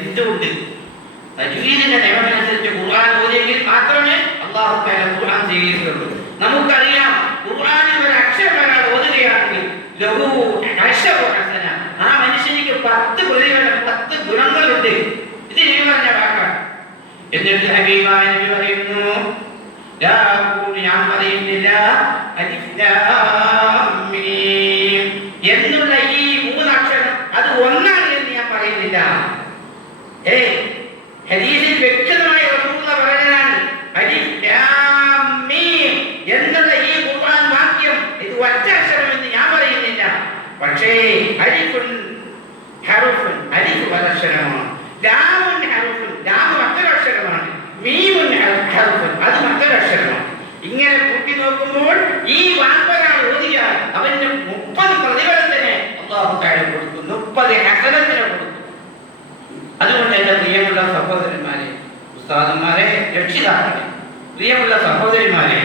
എന്തുകൊണ്ട്? തജ്വീദിന്റെ നിയമമനുസരിച്ച് ഖുർആൻ ഓതിയെങ്കിൽ മാത്രമേ അല്ലാഹു തആല ഖുർആൻ സ്വീകരിക്കുള്ളൂ. നമുക്കറിയാം, ഖുർആനിൽ ഒരു അക്ഷരം ഒരാൾ ഓതുകയാണെങ്കിൽ ലഹു അശ്റു ഹസന, ആ മനുഷ്യനിക്ക് 10 പ്രതിഫലം, 10 ഗുണങ്ങളുണ്ട്. ഇത് നബി പറഞ്ഞ വാക്കാണ്. എന്നിട്ട് ഹബീബായ നബി പറയുന്നു, ഞാൻ പറയുന്നില്ല അലിഫ് ലാം മീം എന്നുള്ള ഈ 3 അക്ഷരം അത് ഒന്നാണ് എന്ന് ഞാൻ പറയുന്നില്ല. ഹദീസിൽ വ്യക്തമായി റസൂലുള്ളാഹി പറയുന്നതാണ് അലിഫ് ലാം മീം എന്നുള്ള ഈ ഖുർആൻ വാക്യം ഇത് ഒറ്റ അക്ഷരം എന്ന് ഞാൻ പറയുന്നില്ല. പക്ഷേ അലിഫുൻ ഹർഫുൻ, അലിഫ് ഒരക്ഷരമാണ്, ലാമുൻ ഹർഫുൻ, ലാം മറ്റൊരക്ഷരമാണ്, മീമുൻ ഹർഫുൻ, അത് മറ്റൊരക്ഷരമാണ്. ഇങ്ങനെ കൂട്ടി നോക്കുമ്പോൾ ഈ വാക്കൊരാൾ ഓതിയാൽ അവന് 30 പ്രതിഫലത്തിന് അല്ലാഹു തആല കൊടുക്കും, 30 ഹസനത്തിന് കൊടുക്കും. അതുകൊണ്ട് എൻ്റെ പ്രിയമുള്ള സഹോദരന്മാരെ, ഉസ്താദന്മാരെ, രക്ഷിതാക്കളെ, പ്രിയമുള്ള സഹോദരിമാരെ,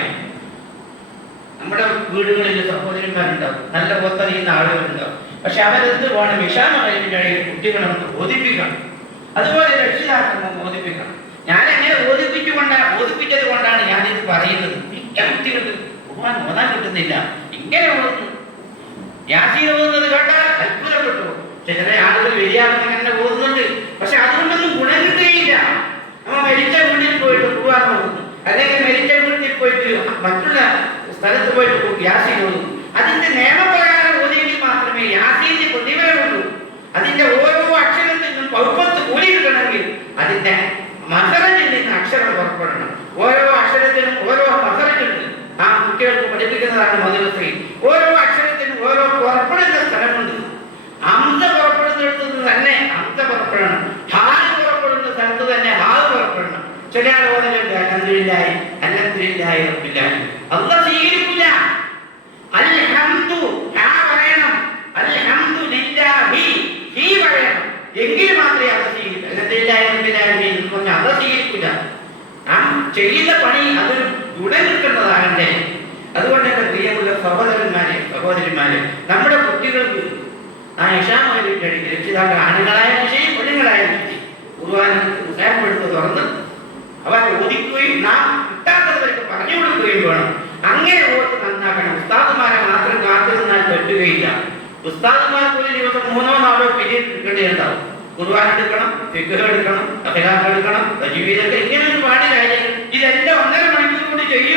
നമ്മുടെ വീടുകളിൽ സഹോദരന്മാരുണ്ടാവും, നല്ല പോത്തറിയുന്ന ആളുകളുണ്ടാവും. പക്ഷെ അവരെന്ത് വേണം? വിഷാമകളിൽ കുട്ടികളെ ഒന്ന് ബോധിപ്പിക്കണം. അതുപോലെ രക്ഷിതാക്കളെ ബോധിപ്പിക്കണം. ഞാൻ അങ്ങനെ ബോധിപ്പിച്ചത് കൊണ്ടാണ് ഞാനിത് പറയുന്നത്. മിക്ക കുട്ടികൾക്ക് ഖുർആൻ ഓതാൻ കിട്ടുന്നില്ല. ഇങ്ങനെ ഓതുന്നു, യാസീൻ ഓതുന്നത് കേട്ടാൽ അത്ഭുതപ്പെട്ടു. ചില ആളുകൾ വലിയാണെന്ന് തന്നെ ഓതുന്നുണ്ട്, പക്ഷെ അതുകൊണ്ടൊന്നും ഗുണം കിട്ടുകയില്ല. നമ്മൾ മരിച്ച വീട്ടിൽ പോയിട്ട് ഖുർആൻ ഓതുന്നു, അല്ലെങ്കിൽ മരിച്ച വീട്ടിൽ പോയിട്ട് മറ്റുള്ള സ്ഥലത്ത് പോയിട്ട് യാസീൻ ഓതുന്നു. അതിന്റെ നിയമപ്രകാരം ഓതിയെങ്കിൽ മാത്രമേ യാസീന്റെ പ്രതിഫലമുള്ളൂ. അതിന്റെ ഓരോ അക്ഷരത്തിനും 10 കൂലി കിട്ടണമെങ്കിൽ അതിന്റെ മസറജിൽ നിന്ന് അക്ഷരം പുറപ്പെടണം. ഓരോ അക്ഷരത്തിനും ഓരോ മസറജുണ്ട്. ആ കുട്ടികൾക്ക് പഠിപ്പിക്കുന്നതാണ് മദ്രസയിൽ. ഓരോ അക്ഷരത്തിനും ഓരോ പുറപ്പെടുന്ന സ്ഥലമുണ്ട്. ഹംസ പുറപ്പെടുന്നിടത്ത് തന്നെ ഹംസ പുറപ്പെടണം, ഹാല് പുറപ്പെടുന്ന സ്ഥലത്ത് തന്നെ ഹാല് പുറപ്പെടണം. ചില ഓതലുണ്ട് അൽഹംദുലില്ലാഹി അൽഹംദുലില്ലാഹി റബ്ബിൽ ആലമീൻ, അല്ലാഹ് സ്വീകരിക്കില്ല. അൽഹംദു ഹാ പറയണം, അൽഹംദുലില്ലാഹി ഹി പറയണം, എങ്കിൽ മാത്രമേ അത് സ്വീകരിക്കൂ. അൽഹംദുലില്ലാഹി റബ്ബിൽ ആലമീൻ എന്ന് പറഞ്ഞാൽ അത് സ്വീകരിക്കില്ല. നാം ചെയ്യുന്ന പണി അതൊരു ഗുണം കിട്ടുന്നതാകണ്ടേ. അതുകൊണ്ട് എൻ്റെ പ്രിയമുള്ള സഹോദരന്മാരെ, നമ്മുടെ കുട്ടികൾക്ക് ആ ഇഷാമൊക്കെ രക്ഷിതാക്കൾ ആണുങ്ങളായാലും ശരി പെണ്ണുങ്ങളായാലും ശരി ഖുർആൻ തുറന്ന് അവർ ഓദിക്കുകയും നാം കിട്ടാത്തവർക്ക് പറഞ്ഞു കൊടുക്കുകയും വേണം. അങ്ങനെ ഓർത്ത് നന്നാക്കണം. ഉസ്താദുമാരെ മാത്രം കാത്തു നിന്നാൽ പറ്റുകയില്ല. ഉസ്താദുമാർക്ക് ഒരു ദിവസം 3-4 പീരീഡ് എടുക്കേണ്ടതുണ്ടാവും. ഖുർആൻ എടുക്കണം, ഫിഖ് എടുക്കണം, അഖിലാഖ് എടുക്കണം, തജ്വീദ്, ഇങ്ങനെ ഒരുപാട് കാര്യങ്ങൾ. ഇതെല്ലാം 1.5 മണിക്കൂർ കൂടി ചെയ്യും.